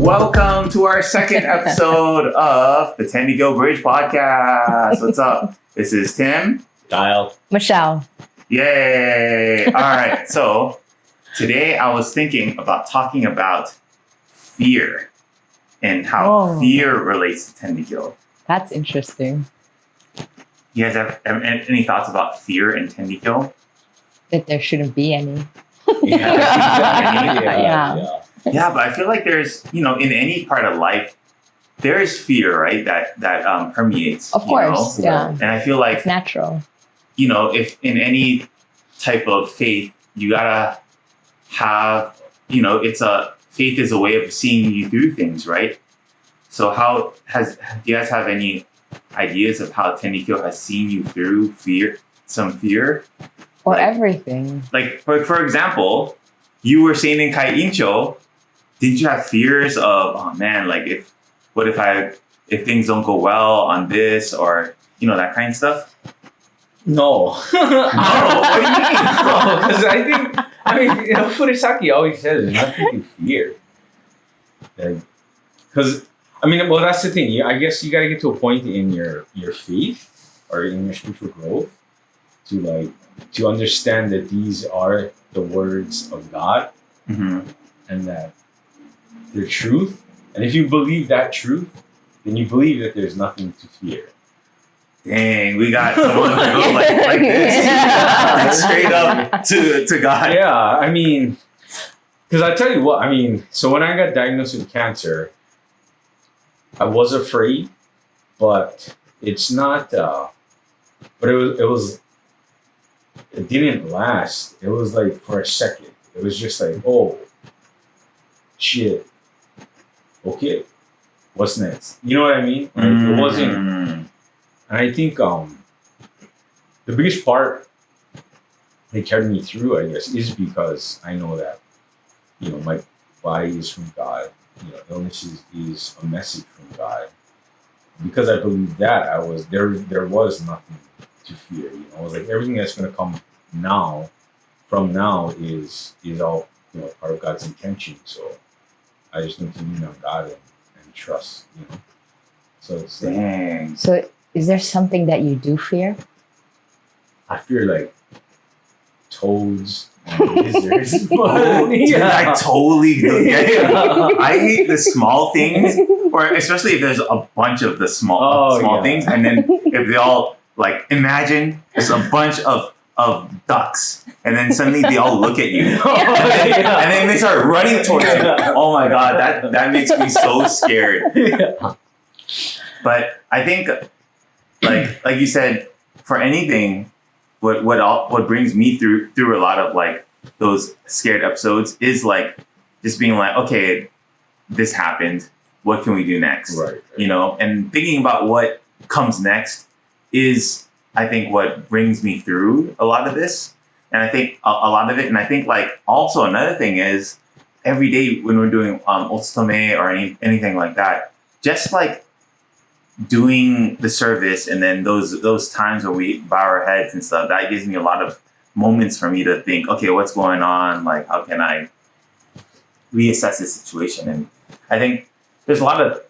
Welcome to our second episode of the Tenrikyo Bridge podcast. What's up? This is Tim. Kyle. Michelle. Yay! All right, so today I was thinking about talking about fear and how fear relates to Tenrikyo. That's interesting. You guys have any thoughts about fear and Tenrikyo? That there shouldn't be any. Yeah. Yeah, but I feel like there's, in any part of life, there is fear, right? That permeates. Of course, yeah. And I feel like it's natural. If in any type of faith, you gotta have, faith is a way of seeing you through things, right? So do you guys have any ideas of how Tenrikyo has seen you through some fear? Or everything. Like, for example, you were saying in Kai Incho, did you have fears of, oh man, like if things don't go well on this or, that kind of stuff? No. No, what do you mean? No, because Furisaki always says there's nothing to fear. Because, that's the thing. I guess you got to get to a point in your faith or in your spiritual growth to understand that these are the words of God, and that they're truth. And if you believe that truth, then you believe that there's nothing to fear. Dang, we got someone to go like this, straight up to God. Yeah, because I tell you what, so when I got diagnosed with cancer, I was afraid, but it's not. But it didn't last. It was like for a second. It was just like, oh, shit. Okay, what's next? You know what I mean? Like, it wasn't. And I think the biggest part that carried me through, I guess, is because I know that, my body is from God. Illness is a message from God. Because I believe that, there was nothing to fear. I was like, everything that's going to come from now is all part of God's intention. So I just need to lean on God and trust. So it's dang. So is there something that you do fear? I fear like toads and lizards. I totally get it. I hate the small things, or especially if there's a bunch of the small things, and then if they all imagine there's a bunch of ducks, and then suddenly they all look at you, and then they start running towards you. Oh my god, that makes me so scared. But I think, like you said, for anything, what brings me through a lot of those scared episodes is just being okay, this happened. What can we do next? Right. And thinking about what comes next is, I think, what brings me through a lot of this. And I think a lot of it, and I think also another thing is every day when we're doing otsutome or anything like that, just doing the service and then those times where we bow our heads and stuff, that gives me a lot of moments for me to think, okay, what's going on? How can I reassess this situation? And I think there's a lot of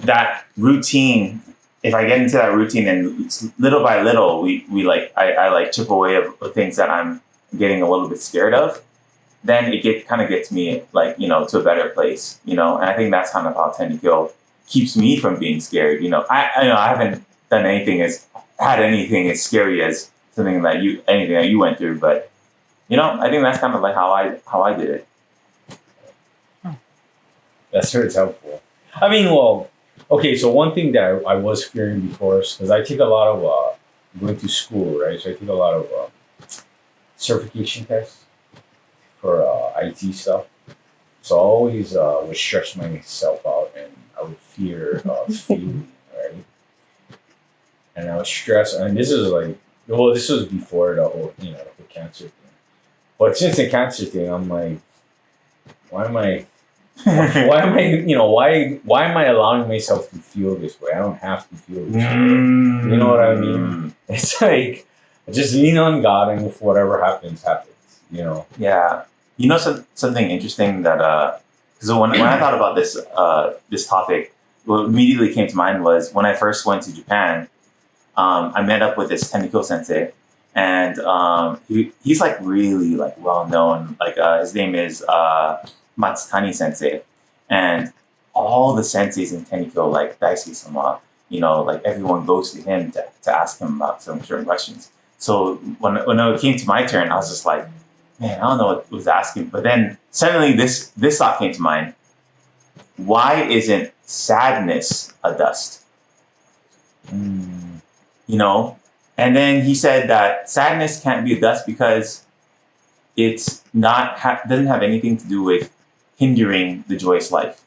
that routine. If I get into that routine and little by little, I chip away of things that I'm getting a little bit scared of, then it kind of gets me to a better place, and I think that's kind of how Tenrikyo keeps me from being scared. I haven't done anything as scary as anything that you went through, but I think that's kind of how I did it. That's sure it's helpful. Okay, so one thing that I was fearing before, because I take a lot of going to school, right? So I take a lot of certification tests for IT stuff. So I always would stress myself out, and I would fear failing, right? And I was stressed, and this is this was before the whole, the cancer thing. But since the cancer thing, I'm like, why am I allowing myself to feel this way? I don't have to feel this way. You know what I mean? It's just lean on God, and if whatever happens, happens. Yeah. Something interesting that So when I thought about this topic, what immediately came to mind was when I first went to Japan. I met up with this Tenrikyo sensei, and he's like really like well known. Like his name is Matsutani sensei, and all the senseis in Tenrikyo, like Daisuke-sama, like everyone goes to him to ask him about some certain questions. So when it came to my turn, I was just like, man, I don't know what was asking. But then suddenly this thought came to mind: why isn't sadness a dust? And then he said that sadness can't be a dust because it's not doesn't have anything to do with hindering the joyous life.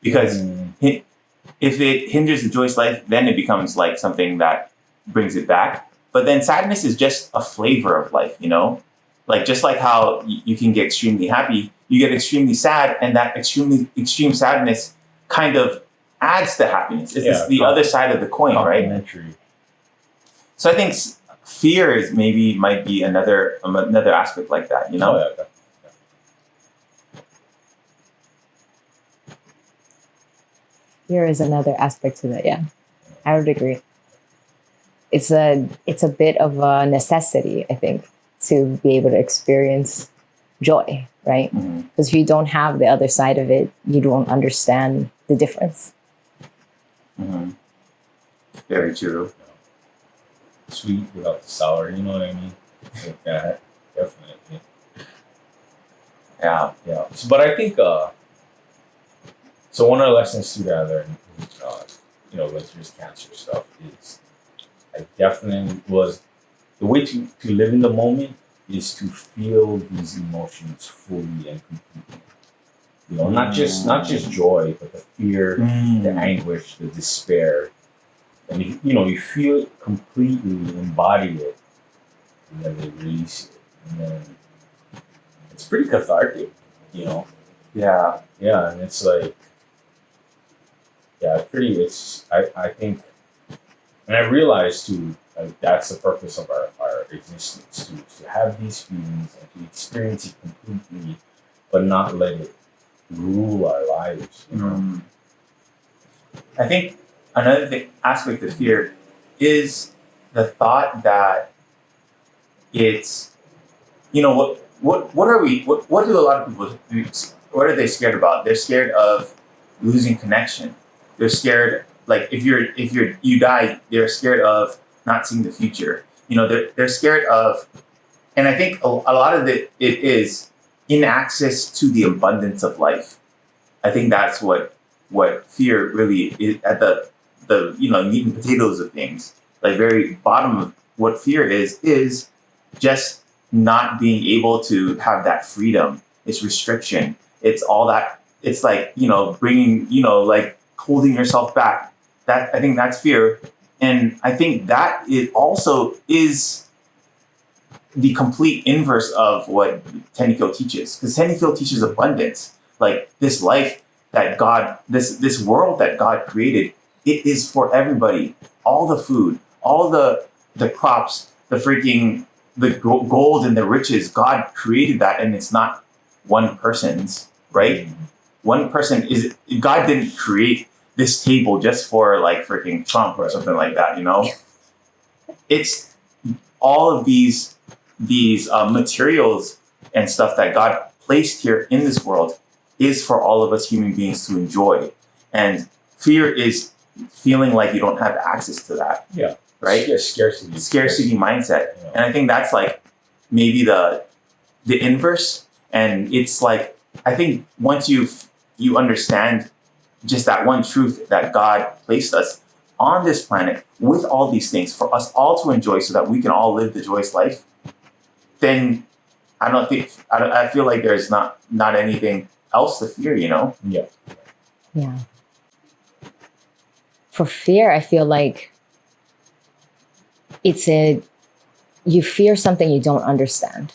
Because if it hinders the joyous life, then it becomes like something that brings it back. But then sadness is just a flavor of life, like just like how you can get extremely happy, you get extremely sad, and that extreme sadness kind of adds to happiness. It's the other side of the coin, right? So I think fear might be another aspect like that, Oh, yeah. Fear is another aspect to that. Yeah, I would agree. It's a bit of a necessity, I think, to be able to experience joy, right? Because if you don't have the other side of it, you don't understand the difference. Very true. Sweet without the sour, you know what I mean? Like that, definitely. Yeah. So, but I think so. One of the lessons to that I learned, going through this cancer stuff is, I definitely was the way to live in the moment is to feel these emotions fully and completely. Not just joy, but the fear, the anguish, the despair. And you feel it completely, embody it, and then they release it, and then it's pretty cathartic, Yeah. Yeah, and it's like, I think, and I realized too, like that's the purpose of our existence too, is to have these feelings and to experience it completely, but not let it rule our lives. I think another aspect of fear is the thought that it's, what do a lot of people, what are they scared about? They're scared of losing connection. They're scared, like if you die, they're scared of not seeing the future. They're scared of, and I think a lot of it is inaccess to the abundance of life. I think that's what fear really is at the meat and potatoes of things. Like very bottom of what fear is just not being able to have that freedom. It's restriction. It's all that. It's like bringing like holding yourself back. That I think that's fear, and I think that it also is the complete inverse of what Tenrikyo teaches, because Tenrikyo teaches abundance. Like this life that God, this world that God created, it is for everybody. All the food, all the crops, the gold and the riches, God created that, and it's not one person's, right? One person God didn't create this table just for like freaking Trump or something like that, It's all of these materials and stuff that God placed here in this world is for all of us human beings to enjoy. And fear is feeling like you don't have access to that. Yeah. Right? Yeah, scarcity mindset. Yeah. And I think that's like maybe the inverse. And it's like, I think once you understand just that one truth that God placed us on this planet with all these things for us all to enjoy so that we can all live the joyous life, then I feel like there's not anything else to fear, Yeah. Yeah. For fear, I feel like you fear something you don't understand.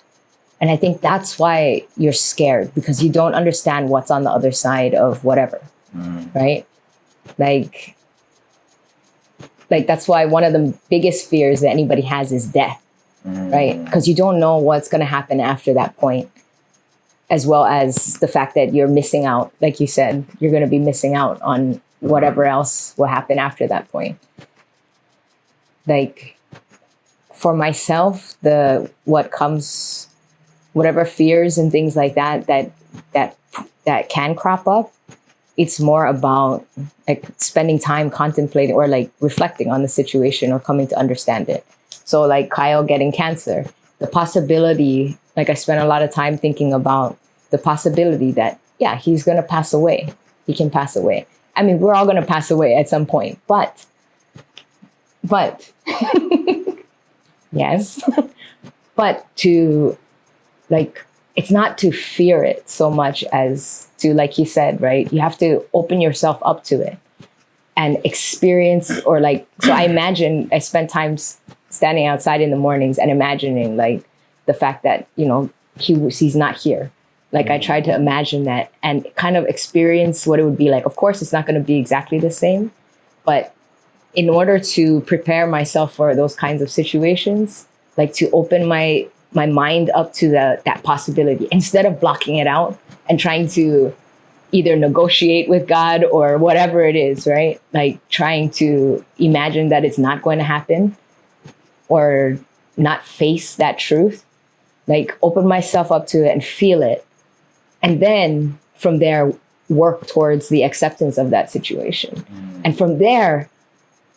And I think that's why you're scared, because you don't understand what's on the other side of whatever, right? Like that's why one of the biggest fears that anybody has is death, right? Because you don't know what's going to happen after that point. as well as the fact that you're missing out, like you said, you're going to be missing out on whatever else will happen after that point. Like for myself, whatever fears and things like that can crop up, it's more about like spending time contemplating or like reflecting on the situation or coming to understand it. So like Kyle getting cancer, the possibility, like I spent a lot of time thinking about the possibility that, yeah, he's going to pass away. He can pass away. I mean, we're all going to pass away at some point, but yes, but to like, it's not to fear it so much as to, like you said, right? You have to open yourself up to it and experience, or like, so I imagine I spent times standing outside in the mornings and imagining like the fact that, you know, he's not here. Like I tried to imagine that and kind of experience what it would be like. Of course, it's not going to be exactly the same, but in order to prepare myself for those kinds of situations, like to open my mind up to that possibility instead of blocking it out and trying to either negotiate with God or whatever it is, right? Like trying to imagine that it's not going to happen or not face that truth, like open myself up to it and feel it. And then from there, work towards the acceptance of that situation. And from there,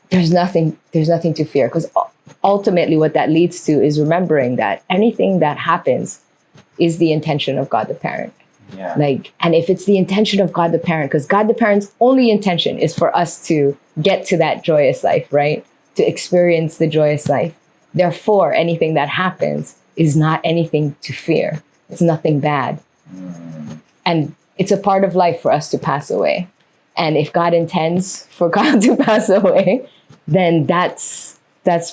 there's nothing to fear, because ultimately what that leads to is remembering that anything that happens is the intention of God the Parent. Yeah. Like, and if it's the intention of God the Parent, because God the Parent's only intention is for us to get to that joyous life, right? To experience the joyous life. Therefore, anything that happens is not anything to fear. It's nothing bad. And it's a part of life for us to pass away. And if God intends for God to pass away, then that's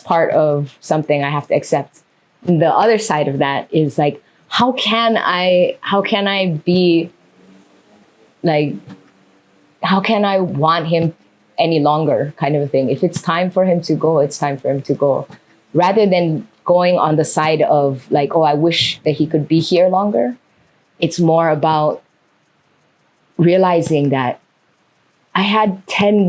part of something I have to accept. And the other side of that is like, how can I be like, how can I want him any longer, kind of a thing? If it's time for him to go, it's time for him to go. Rather than going on the side of like, oh, I wish that he could be here longer. It's more about realizing that I had 10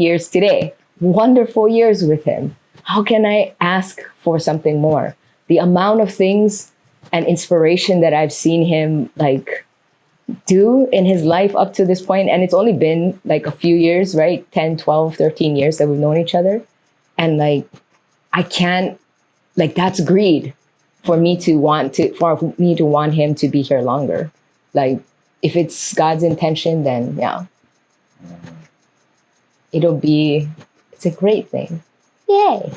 years today, wonderful years with him. How can I ask for something more? The amount of things and inspiration that I've seen him like do in his life up to this point, and it's only been like a few years, right? 10, 12, 13 years that we've known each other. And like, I can't, like, that's greed for me to want him to be here longer. Like, if it's God's intention, then yeah, it's a great thing. Yay.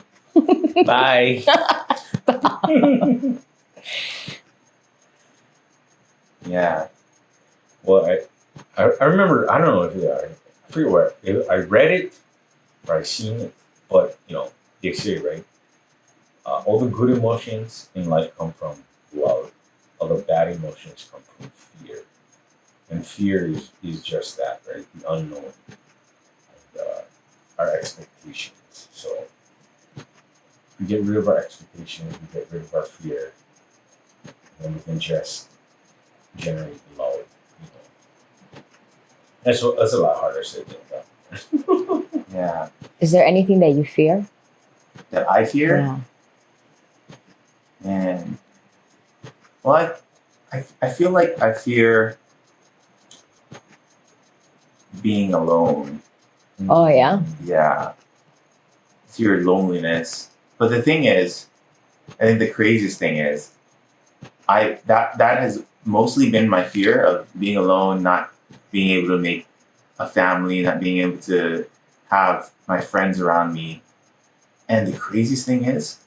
Bye. Yeah. Well, I remember, I don't know if I forget where, I read it or I seen it, but you know, they say, right? All the good emotions in life come from love. All the bad emotions come from fear. And fear is just that, right? The unknown. And our expectations. So if we get rid of our expectations, we get rid of our fear, then we can just generate love. You know? That's a lot harder said than done. Yeah. Is there anything that you fear? That I fear? Yeah. Man. Well, I feel like I fear being alone. Oh, yeah? Yeah. Fear loneliness. But the thing is, I think the craziest thing is, that has mostly been my fear of being alone, not being able to make a family, not being able to have my friends around me. And the craziest thing is,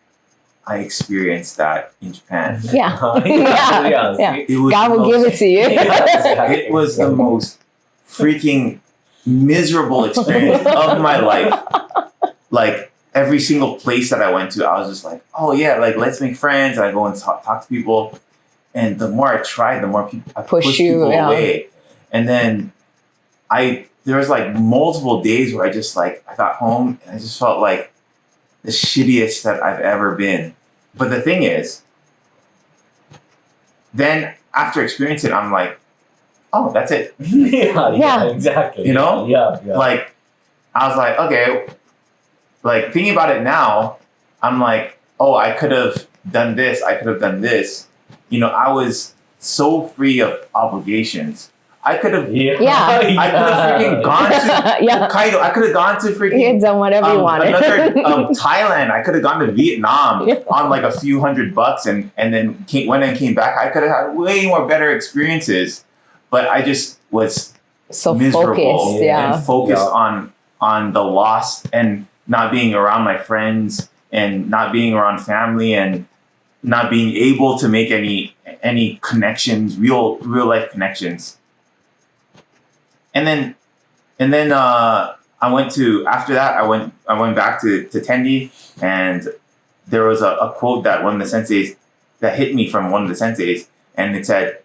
I experienced that in Japan. Yeah. Yeah. It was God will give it to you. It was the most freaking miserable experience of my life. Like every single place that I went to, I was just like, oh yeah, like let's make friends. And I go and talk to people. And the more I tried, the more people I pushed people away. And then there was like multiple days where I got home and I just felt like the shittiest that I've ever been. But the thing is, then after experiencing it, I'm like, oh, that's it. Yeah. Exactly. You know? Yeah. Like, I was like, okay, like thinking about it now, I'm like, oh, I could have done this. I could have done this. You know, I was so free of obligations. I could have, Yeah. I could have freaking gone to Yeah. Hokkaido. I could have gone to You freaking had done whatever you wanted. another Thailand. I could have gone to Vietnam Yeah. on like a few $100 and then went and came back. I could have had way more better experiences, but I just was So miserable focused. Yeah. and focused on the loss and not being around my friends and not being around family and not being able to make any connections, real life connections. And then I went to, after that I went back to Tendi, and there was a quote that one of the senseis that hit me from one of the senseis, and it said,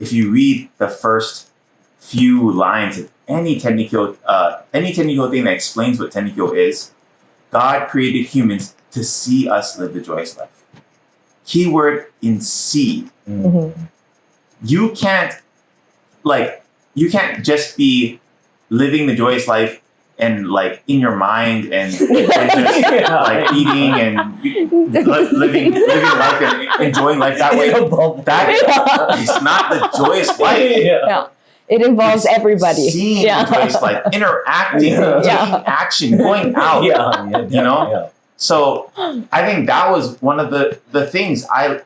if you read the first few lines of any Tenrikyo thing that explains what Tenrikyo is, God created humans to see us live the joyous life. Keyword in see. Mhm. You can't just be living the joyous life and like in your mind and just like eating and living life and enjoying life that way. That is not the joyous life. Yeah. It involves everybody. Seeing Yeah. the joyous life, interacting, Yeah. taking action, going out. You know? Yeah. So I think that was one of the things I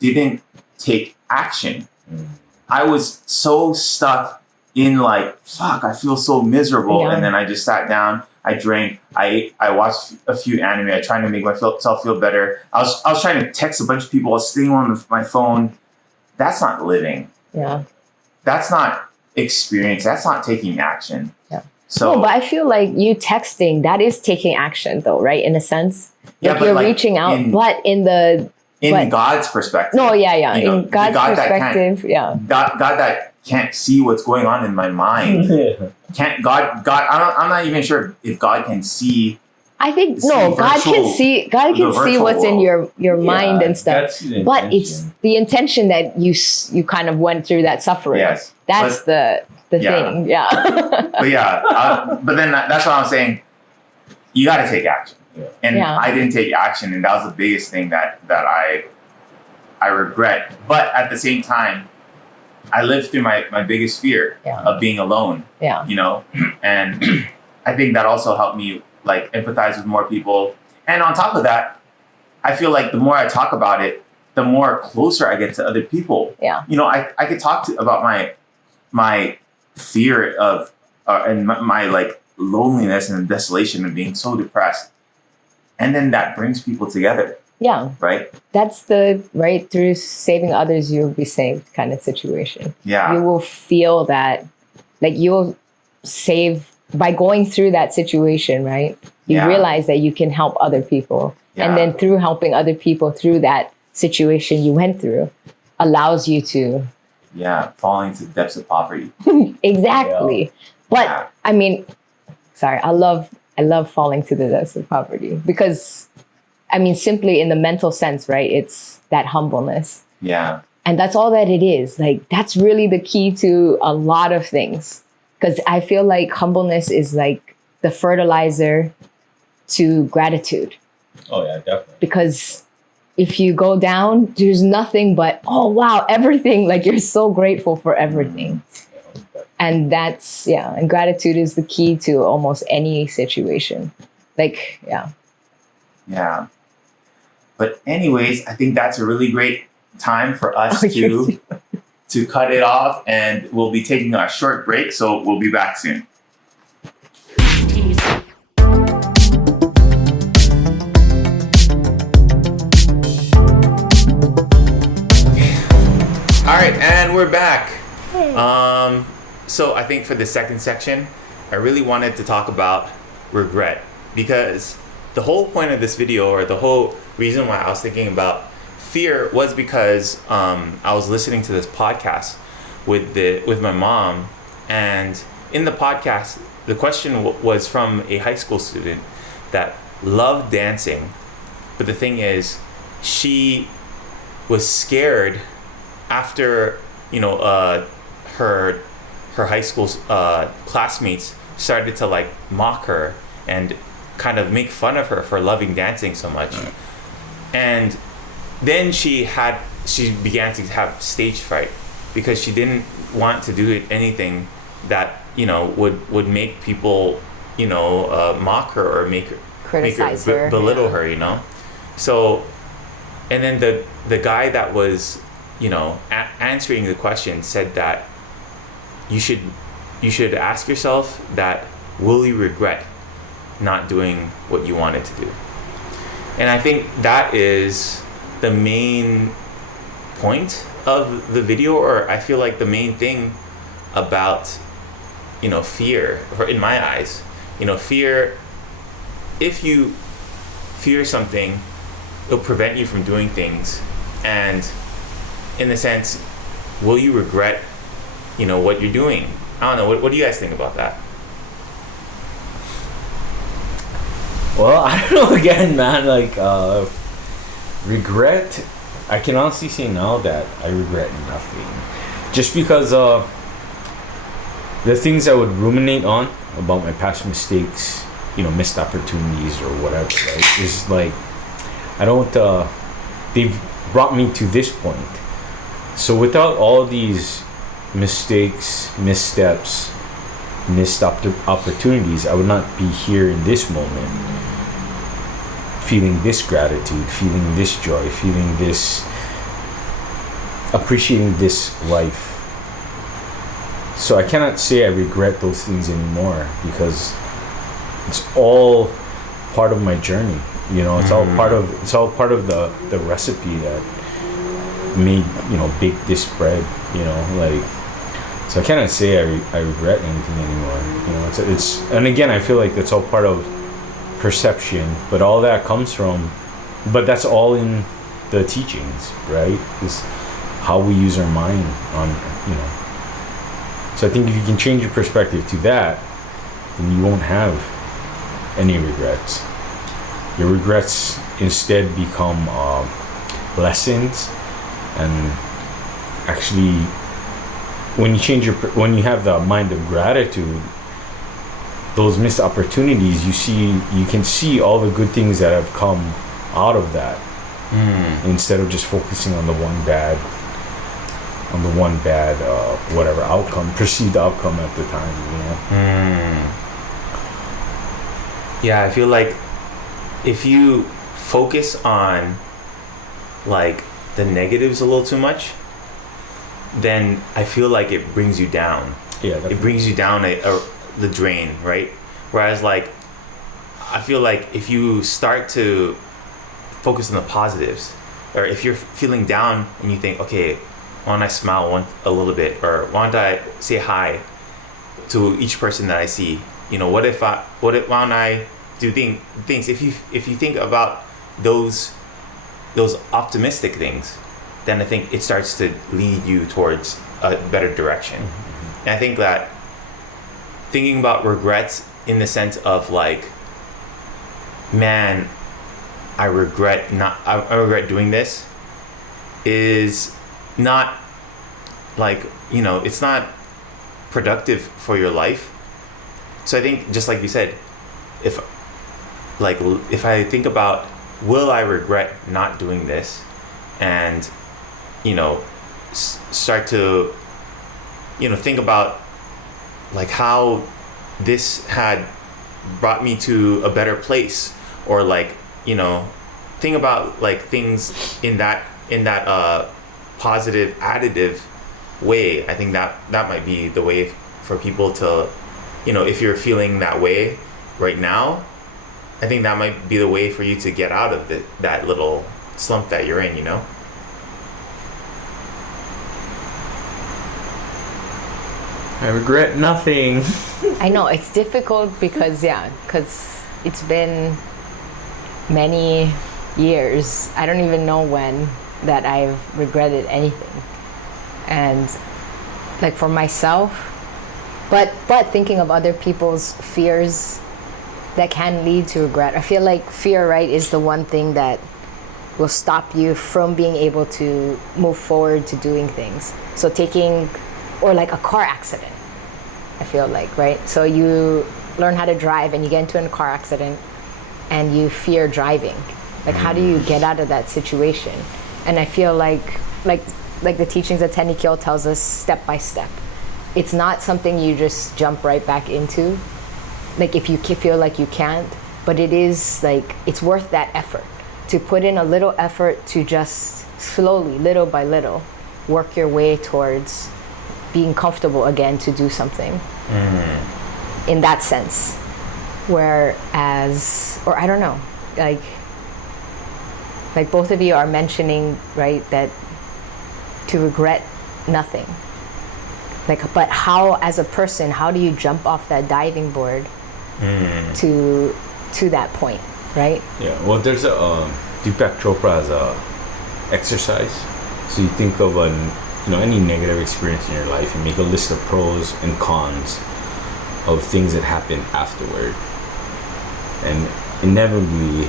didn't take action. I was so stuck in like, fuck, I feel so miserable. Yeah. And then I just sat down, I drank, I ate, I watched a few anime, I tried to make myself feel better. I was trying to text a bunch of people, I was sitting on my phone. That's not living. Yeah. That's not experience. That's not taking action. Yeah. So No, but I feel like you texting, that is taking action though, right? In a sense. Yeah, Like but you're like reaching out, in- but but- God's perspective. no, yeah. You know, In God's the God that can't- perspective, yeah. God that can't see what's going on in my mind. I'm not even sure if God can see. I think See God can virtual- see God can the see virtual what's in world. your mind and stuff. That's the But it's intention. the intention that you kind of went through that suffering. Yes. That's the Yeah. thing. Yeah. But yeah, but then that's what I'm saying. You got to take action. Yeah. And Yeah. I didn't take action, and that was the biggest thing that I regret. But at the same time, I lived through my biggest fear Yeah. of being alone. Yeah. You know, and I think that also helped me like empathize with more people. And on top of that, I feel like the more I talk about it, the more closer I get to other people. Yeah. You know, I could talk about my fear of and my like loneliness and desolation of being so depressed, and then that brings people together, Yeah. right? That's the right through saving others you'll be saved kind of situation. Yeah. You will feel that like you'll save by going through that situation, right? You Yeah. realize that you can help other people. Yeah. And then through helping other people through that situation you went through allows you to Yeah, falling to the depths of poverty. exactly. But Yeah. I mean, sorry, I love falling to the depths of poverty because I mean simply in the mental sense, right? It's that humbleness. Yeah. And that's all that it is. Like, that's really the key to a lot of things. Because I feel like humbleness is like the fertilizer to gratitude. Oh yeah, definitely. Because if you go down, there's nothing but, oh, wow, everything. Like, you're so grateful for everything. And that's, yeah. And gratitude is the key to almost any situation. Like, yeah. Yeah. But anyways, I think that's a really great time for us Oh, to cut it off, and we'll be taking a short break, so we'll be back soon. All right, and we're back. So I think for the second section, I really wanted to talk about regret, because the whole point of this video, or the whole reason why I was thinking about fear, was because I was listening to this podcast with my mom, and in the podcast, the question was from a high school student that loved dancing, but the thing is, she was scared after her high school classmates started to like mock her and kind of make fun of her for loving dancing so much, and then she began to have stage fright because she didn't want to do anything that would make people mock her or Criticize her, belittle her, so, and then the guy that was answering the question said that you should ask yourself that, will you regret not doing what you wanted to do? And I think that is the main point of the video, or I feel like the main thing about fear, or in my eyes, fear, if you fear something, it'll prevent you from doing things. And in the sense, will you regret what you're doing? I don't know, what do you guys think about that? Well, I don't know, again, man, like regret, I can honestly say now that I regret nothing, just because the things I would ruminate on about my past mistakes, missed opportunities or whatever, right, is like, I don't they've brought me to this point. So without all these mistakes, missteps, missed opportunities, I would not be here in this moment, feeling this gratitude, feeling this joy, feeling this, appreciating this life. So I cannot say I regret those things anymore, because it's all part of my journey. It's all part of the recipe that made bake this bread. So I cannot say I regret anything anymore. It's and again, I feel like that's all part of perception, but all that comes from, but that's all in the teachings, right? Is how we use our mind on. So I think if you can change your perspective to that, then you won't have any regrets. Your regrets instead become lessons, and actually, when you have the mind of gratitude, those missed opportunities, you can see all the good things that have come out of that, instead of just focusing on the one bad whatever perceived outcome at the time. Yeah, I feel like if you focus on like the negatives a little too much, then I feel like it brings you down. Yeah, definitely. It brings you down the drain, right? Whereas like, I feel like if you start to focus on the positives, or if you're feeling down and you think, okay, why don't I smile a little bit, or why don't I say hi to each person that I see? Why don't I do things? If you think about those optimistic things, then I think it starts to lead you towards a better direction. And I think that thinking about regrets in the sense of like, man, I regret doing this, is not like, it's not productive for your life. So I think, just like you said, if I think about, will I regret not doing this, and start to think about like how this had brought me to a better place, or like think about like things in that positive additive way. I think that might be the way for people to, if you're feeling that way right now, I think that might be the way for you to get out of that little slump that you're in. I regret nothing. I know it's difficult because it's been many years. I don't even know when that I've regretted anything. And like for myself, but thinking of other people's fears that can lead to regret. I feel like fear, right, is the one thing that will stop you from being able to move forward to doing things. So or like a car accident, I feel like, right? So you learn how to drive and you get into a car accident and you fear driving. Like, how do you get out of that situation? And I feel like the teachings of Tenrikyo tells us step by step. It's not something you just jump right back into, like if you feel like you can't, but it is like, it's worth that effort to put in a little effort to just slowly, little by little, work your way towards being comfortable again to do something. In that sense. Whereas, or I don't know, like both of you are mentioning, right, that to regret nothing. Like, but how, as a person, how do you jump off that diving board to that point, right? Yeah. Well, there's a Deepak Chopra as a exercise. So you think of any negative experience in your life and make a list of pros and cons of things that happen afterward, and inevitably,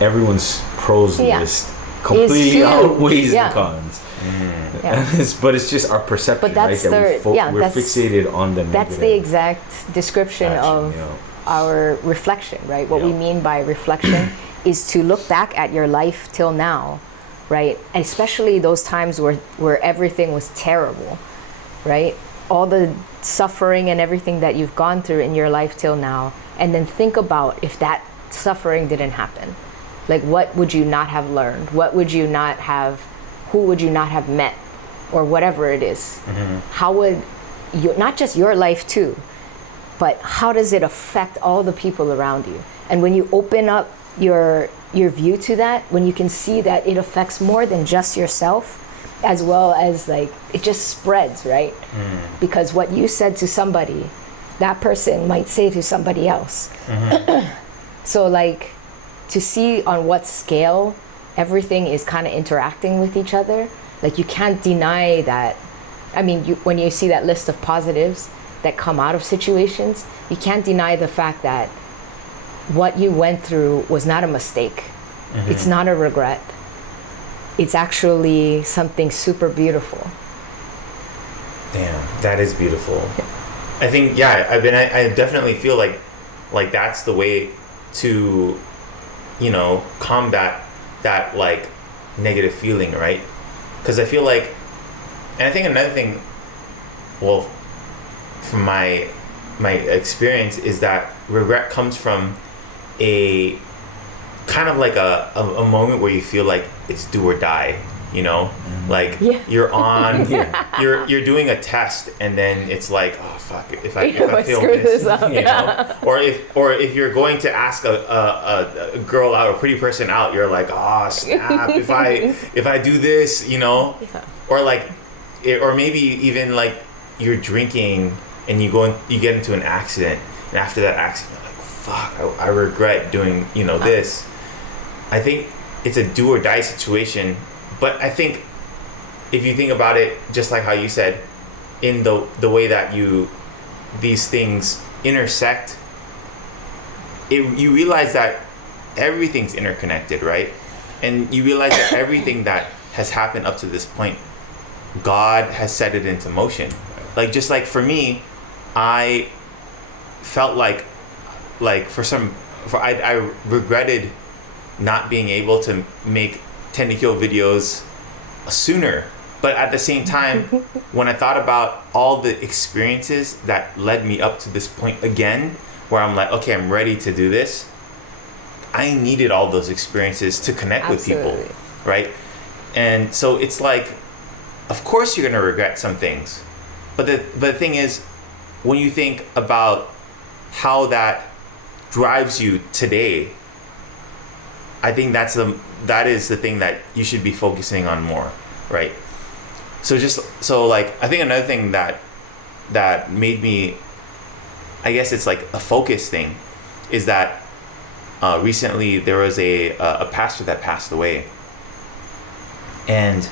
everyone's pros list completely outweighs the cons. But it's just our perception, but that's right? We're fixated on the negative. That's the exact description of our reflection, right? What we mean by reflection is to look back at your life till now, right? And especially those times where everything was terrible, right? All the suffering and everything that you've gone through in your life till now, and then think about if that suffering didn't happen. Like, what would you not have learned? Who would you not have met? Or whatever it is. How would you, not just your life too, but how does it affect all the people around you? And when you open up your view to that, when you can see that it affects more than just yourself, as well as like, it just spreads, right? Because what you said to somebody, that person might say to somebody else. So like, to see on what scale everything is kind of interacting with each other, like you can't deny that. I mean, when you see that list of positives that come out of situations, you can't deny the fact that what you went through was not a mistake. It's not a regret. It's actually something super beautiful. Damn, that is beautiful. I think, I definitely feel like that's the way to, combat that like negative feeling, right? Because I feel like, and I think another thing, well, from my experience, is that regret comes from a kind of like a moment where you feel like it's do or die, like you're on, you're doing a test, and then it's like, oh fuck, if I fail this up, or if you're going to ask a girl out, a pretty person out, you're like, oh snap, if I do this, or like, or maybe even like you're drinking and you get into an accident, and after that accident you're like, fuck, I regret doing this. I think it's a do or die situation. But I think if you think about it, just like how you said, in the way that these things intersect, you realize that everything's interconnected, right? And you realize that everything that has happened up to this point, God has set it into motion. Like, just like for me, I felt like I regretted not being able to make Tenrikyo videos sooner. But at the same time, when I thought about all the experiences that led me up to this point again, where I'm like, okay, I'm ready to do this, I needed all those experiences to connect with people, right? And so it's like, of course you're gonna regret some things, but the thing is, when you think about how that drives you today, I think that is the thing that you should be focusing on more, right? So like, I think another thing that made me, I guess it's like a focus thing, is that recently there was a pastor that passed away. And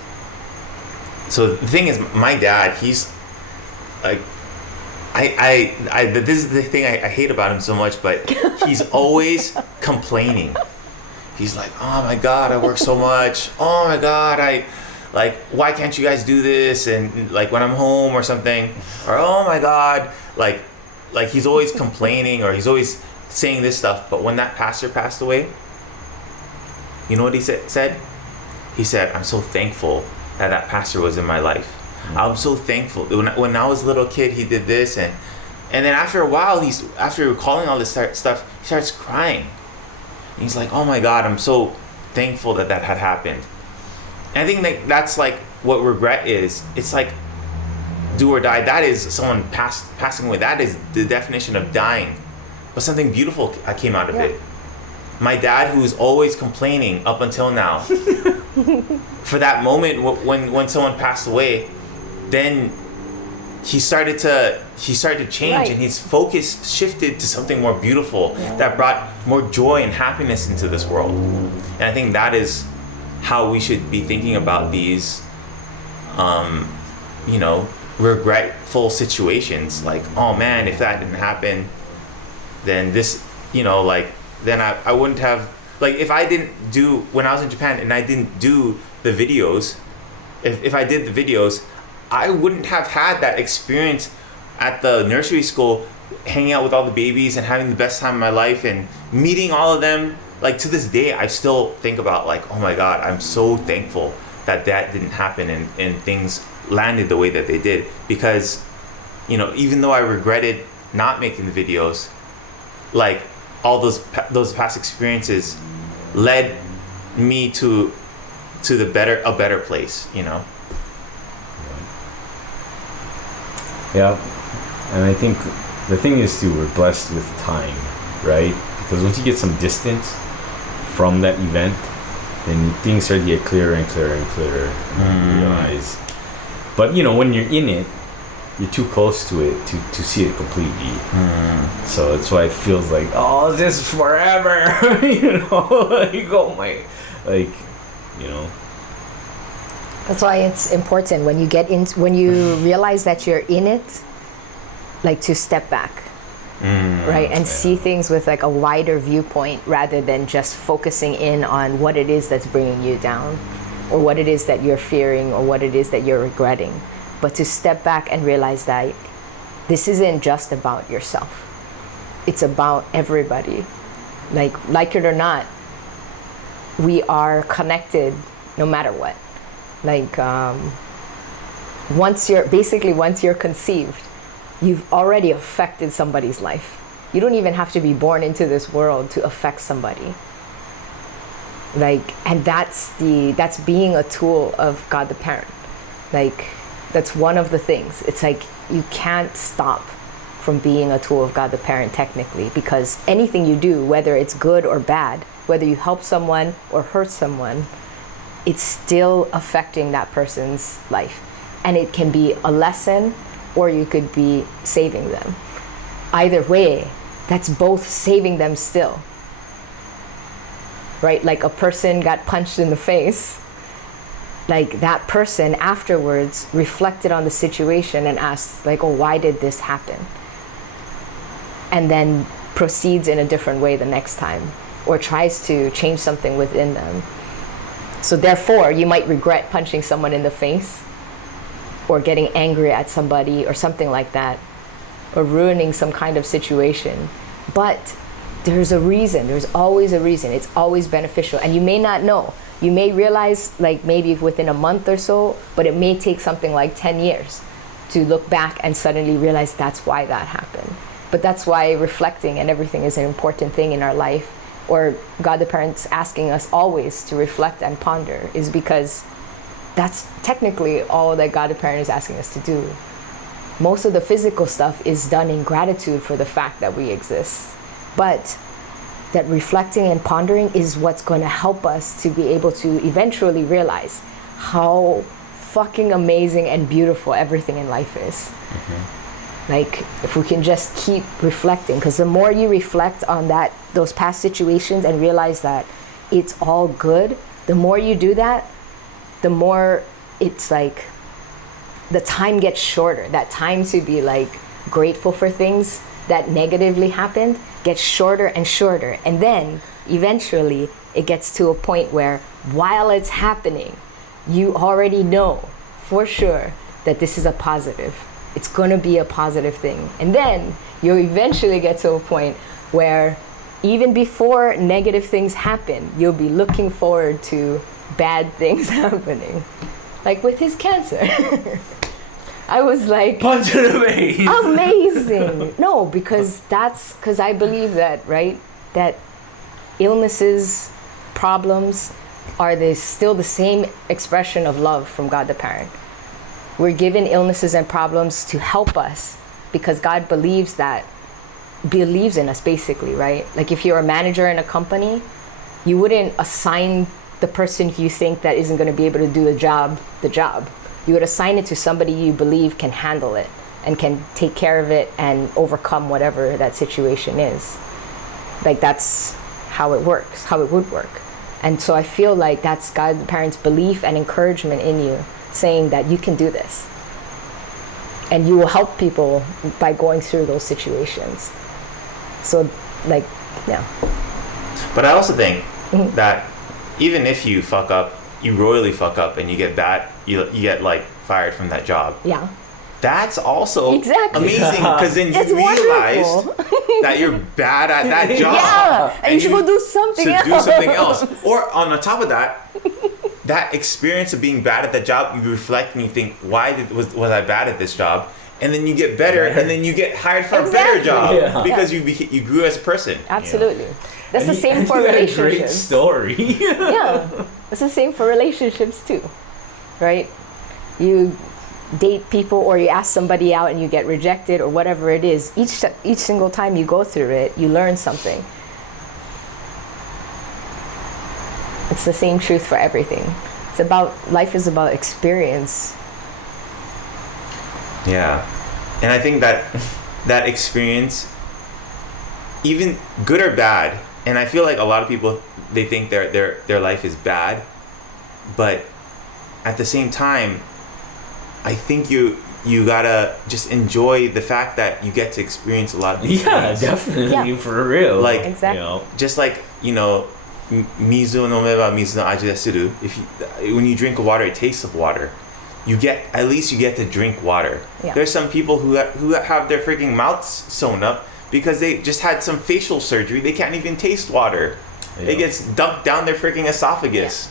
so the thing is, my dad, he's like, this is the thing I hate about him so much, but he's always complaining. he's like, oh my God, I work so much. Oh my God, why can't you guys do this? And like when I'm home or something, or oh my God, like he's always complaining or he's always saying this stuff. But when that pastor passed away, you know what he said? He said, I'm so thankful that pastor was in my life. I'm so thankful. When I was a little kid, he did this. And then after a while, after recalling all this stuff, he starts crying. And he's like, oh my God, I'm so thankful that had happened. And I think that's like what regret is. It's like do or die. That is someone passing away. That is the definition of dying. But something beautiful came out of it. My dad, who's always complaining up until now, for that moment when someone passed away, then he started to change, and his focus shifted to something more beautiful that brought more joy and happiness into this world. And I think that is how we should be thinking about these, regretful situations. Like, oh man, if that didn't happen, then this, then I wouldn't have, if I didn't do, when I was in Japan and I didn't do the videos, if I did the videos, I wouldn't have had that experience at the nursery school, hanging out with all the babies and having the best time of my life and meeting all of them. Like to this day, I still think about oh my God, I'm so thankful that didn't happen and things landed the way that they did. Because, even though I regretted not making the videos, all those past experiences led me to a better place, Yeah, and I think the thing is too, we're blessed with time, right? Because once you get some distance from that event, then things start to get clearer and clearer and clearer, and you realize. But when you're in it, you're too close to it to see it completely. So that's why it feels like, oh, this is forever. That's why it's important when you realize that you're in it, to step back, right, and see things with a wider viewpoint rather than just focusing in on what it is that's bringing you down, or what it is that you're fearing, or what it is that you're regretting, but to step back and realize that this isn't just about yourself. It's about everybody. Like it or not, we are connected no matter what. Once you're conceived, you've already affected somebody's life. You don't even have to be born into this world to affect somebody. And that's being a tool of God the Parent. That's one of the things. It's you can't stop from being a tool of God the Parent technically, because anything you do, whether it's good or bad, whether you help someone or hurt someone, it's still affecting that person's life. And it can be a lesson, or you could be saving them. Either way, that's both saving them still. Right? A person got punched in the face. That person afterwards reflected on the situation and asked, oh, why did this happen? And then proceeds in a different way the next time, or tries to change something within them. So therefore, you might regret punching someone in the face, or getting angry at somebody, or something like that, or ruining some kind of situation. But there's a reason. There's always a reason. It's always beneficial. And you may not know. You may realize maybe within a month or so, but it may take something 10 years to look back and suddenly realize that's why that happened. But that's why reflecting and everything is an important thing in our life, or God the Parent's asking us always to reflect and ponder, is because that's technically all that God the Parent is asking us to do. Most of the physical stuff is done in gratitude for the fact that we exist. But that reflecting and pondering is what's going to help us to be able to eventually realize how fucking amazing and beautiful everything in life is. If we can just keep reflecting, because the more you reflect on those past situations and realize that it's all good, the more you do that, the more it's the time gets shorter. That time to be grateful for things that negatively happened gets shorter and shorter. And then eventually it gets to a point where while it's happening, you already know for sure that this is a positive. It's going to be a positive thing. And then you'll eventually get to a point where even before negative things happen, you'll be looking forward to bad things happening. Like with his cancer. I was like, punch in the face. Amazing. No, because I believe that, right? That illnesses, problems are still the same expression of love from God the Parent. We're given illnesses and problems to help us because God believes in us, basically, right? Like if you're a manager in a company, you wouldn't assign the person you think that isn't going to be able to do the job. You would assign it to somebody you believe can handle it and can take care of it and overcome whatever that situation is. Like that's how it works, how it would work. And so I feel like that's God the Parent's belief and encouragement in you, saying that you can do this. And you will help people by going through those situations. So like, yeah. But I also think that even if you fuck up, you royally fuck up and you get bad, you get like fired from that job. Yeah. That's also exactly amazing because then you realize that you're bad at that job. Yeah, and you should go do something else. Or on the top of that, that experience of being bad at that job, you reflect and you think, why was I bad at this job? And then you get better, and then you get hired for a better job because you grew as a person. Absolutely. Yeah. That's the same for relationships. Great story. Yeah, it's the same for relationships too, right? You date people or you ask somebody out and you get rejected or whatever it is. Each single time you go through it, you learn something. It's the same truth for everything. Life is about experience. Yeah, and I think that experience, even good or bad, and I feel like a lot of people, they think their life is bad, but at the same time, I think you gotta just enjoy the fact that you get to experience a lot of these things. Definitely, for real. Like, exactly. Just like, mizu no meba mizu no aji desuru. When you drink water, it tastes of water. At least you get to drink water. Yeah. There's some people who have their freaking mouths sewn up because they just had some facial surgery. They can't even taste water. Yeah. It gets dumped down their freaking esophagus,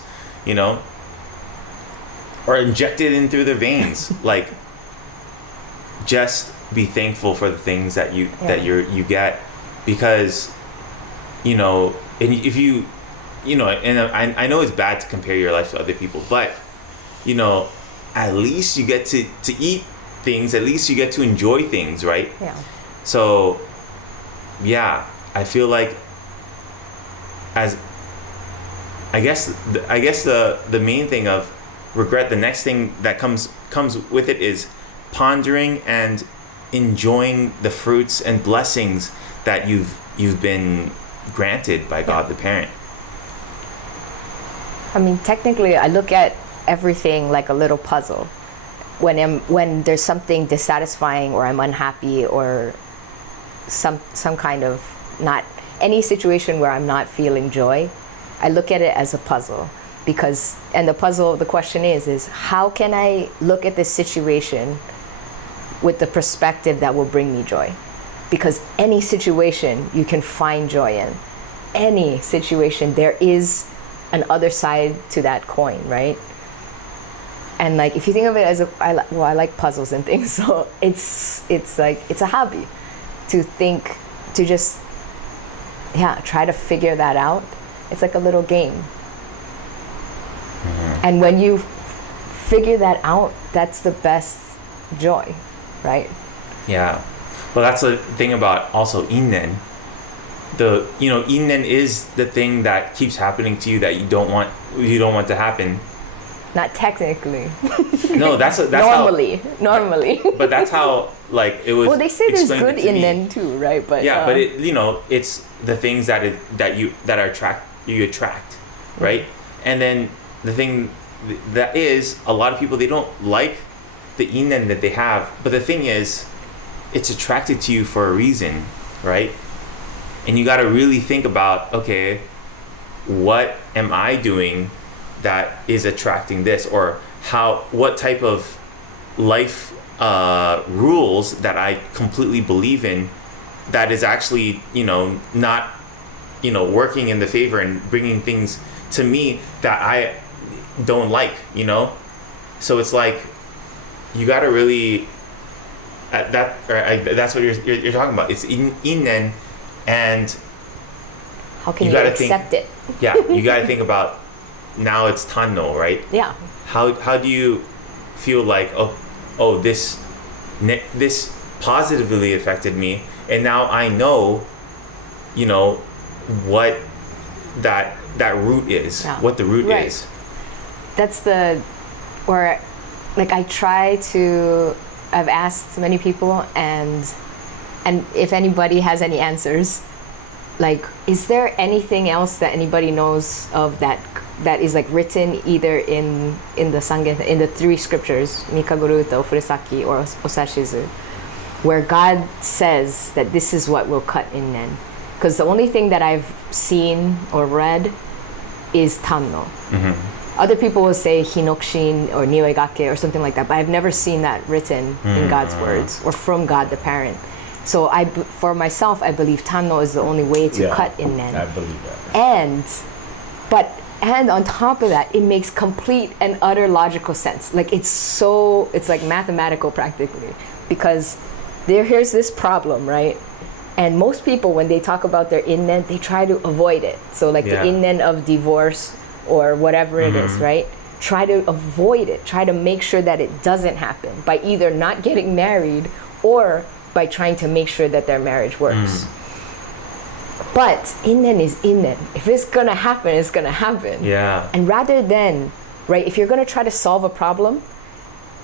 or injected in through their veins. Like, just be thankful for the things that you get, because, and if you, and I know it's bad to compare your life to other people, but, at least you get to eat things, at least you get to enjoy things, right? Yeah. So, yeah, I feel like I guess the main thing of regret, the next thing that comes with it is pondering and enjoying the fruits and blessings that you've been granted by God the Parent. I mean, technically, I look at everything like a little puzzle. When there's something dissatisfying or I'm unhappy or some kind of any situation where I'm not feeling joy, I look at it as a puzzle. The question is how can I look at this situation with the perspective that will bring me joy? Because any situation you can find joy in. Any situation, there is an other side to that coin, right? And like, if you think of it as I like puzzles and things, so it's a hobby to just try to figure that out. It's like a little game. Mm-hmm. And when you figure that out, that's the best joy, right? Yeah. Well, that's the thing about also innen. Innen is the thing that keeps happening to you that you don't want to happen. Not technically. No, that's normally. But that's how, like, it was. Well, they say there's good innen too, right? But yeah, but it's the things that you attract, right? Mm-hmm. And then the thing that is, a lot of people, they don't like the innen that they have, but the thing is, it's attracted to you for a reason, right? And you got to really think about, okay, what am I doing that is attracting this, or what type of life rules that I completely believe in that is actually, not, working in the favor and bringing things to me that I don't like, So it's like, you got to really, that's what you're talking about. It's innen, and how can you accept it? Yeah, you got to think about, now it's tanno, right? Yeah. How do you feel like, this positively affected me, and now I know, what that root is, what the root is. That's I've asked many people, and if anybody has any answers, like, is there anything else that anybody knows of that is like written either in the Sangen, in the three scriptures, Mikaguru, Ofurusaki, or Osashizu, where God says that this is what will cut innen? Because the only thing that I've seen or read is tanno. Mm-hmm. Other people will say hinokushin or nioigake or something like that, but I've never seen that written in God's words or from God the parent. So for myself, I believe tanno is the only way to cut innen. I believe that. And on top of that, it makes complete and utter logical sense. Like, it's like mathematical practically, because here's this problem, right? And most people, when they talk about their innen, they try to avoid it. So like the innen of divorce or whatever it is, right? Try to avoid it. Try to make sure that it doesn't happen by either not getting married or by trying to make sure that their marriage works. But innen is innen. If it's gonna happen, it's gonna happen. Yeah. And rather than, right, if you're gonna try to solve a problem,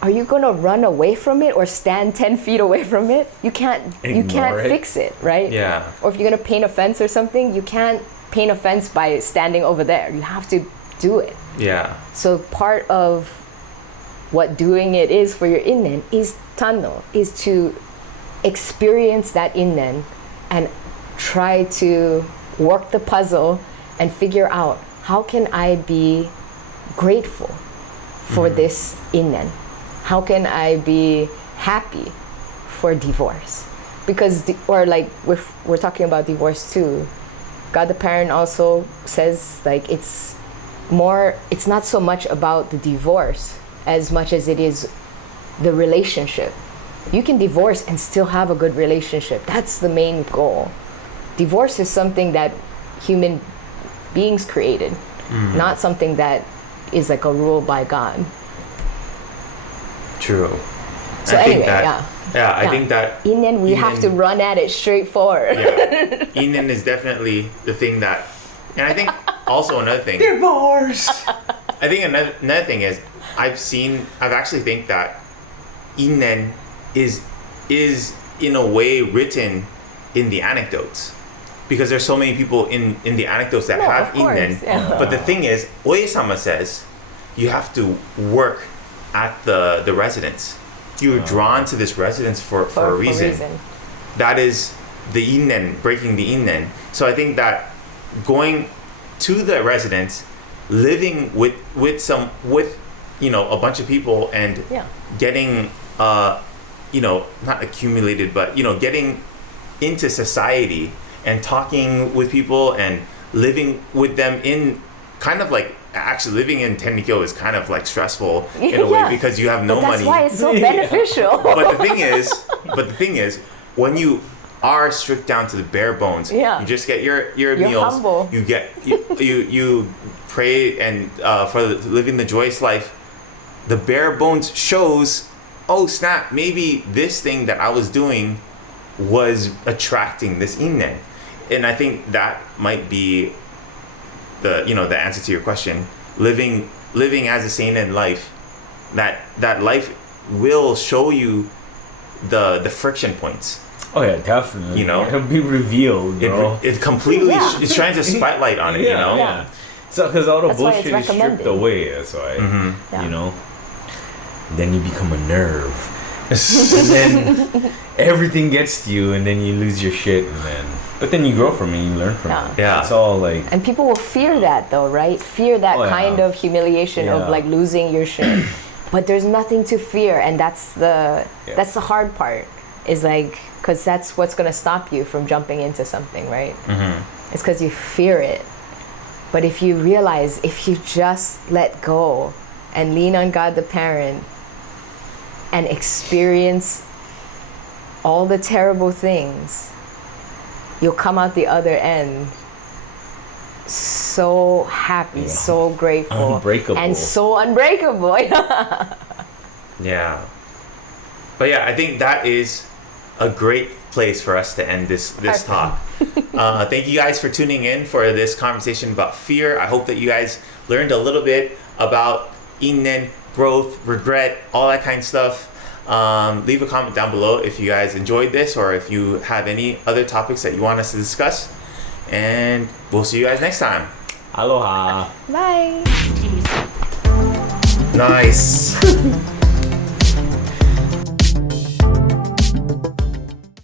are you gonna run away from it or stand 10 feet away from it? You can't fix it, right? Yeah. Or if you're gonna paint a fence or something, you can't paint a fence by standing over there. You have to do it. Yeah. So part of what doing it is for your innen is tanno, is to experience that innen and try to work the puzzle and figure out, how can I be grateful for this innen? How can I be happy for divorce? Because, we're talking about divorce too. God the parent also says, like, it's not so much about the divorce as much as it is the relationship. You can divorce and still have a good relationship. That's the main goal. Divorce is something that human beings created, not something that is like a rule by God. True. So I anyway, I think that innen, we have to run at it straight forward. Yeah. Innen is definitely the thing that, and I think also another thing. Divorce. I think another thing is, I've actually think that innen is in a way written in the anecdotes, because there's so many people in the anecdotes that have innen. Yeah. But the thing is, Oe-sama says you have to work at the residence. You're drawn to this residence for a reason. That is the innen, breaking the innen. So I think that going to the residence, living with a bunch of people, and getting not accumulated, but getting into society and talking with people and living with them, in kind of like, actually living in Tenrikyo is kind of like stressful in a way, because you have no money. That's why it's so beneficial. But the thing is, when you are strict down to the bare bones, you just get your meals. Humble. You get you pray and for living the joyous life. The bare bones shows, oh snap, maybe this thing that I was doing was attracting this innen. And I think that might be the answer to your question. Living as a seinen life, that life will show you the friction points. Oh yeah, definitely. It'll be revealed. It completely it shines a spotlight on it. Yeah. So because all the That's bullshit is stripped away. That's why. Then you become a nerve. and then everything gets to you, and then you lose your shit, but then you grow from it, you learn from it. Yeah. It's all like, And people will fear that though, right? Fear that Oh, yeah. kind of humiliation of Yeah. like losing your shit. But there's nothing to fear, and that's the hard part. Is like, because that's what's gonna stop you from jumping into something, right? It's because you fear it. But if you realize, if you just let go and lean on God the parent and experience all the terrible things, you'll come out the other end so happy, so grateful, Unbreakable. and so unbreakable. Yeah. But yeah, I think that is a great place for us to end this talk. Thank you guys for tuning in for this conversation about fear. I hope that you guys learned a little bit about innen, growth, regret, all that kind of stuff. Leave a comment down below if you guys enjoyed this or if you have any other topics that you want us to discuss. And we'll see you guys next time. aloha. Bye. Nice.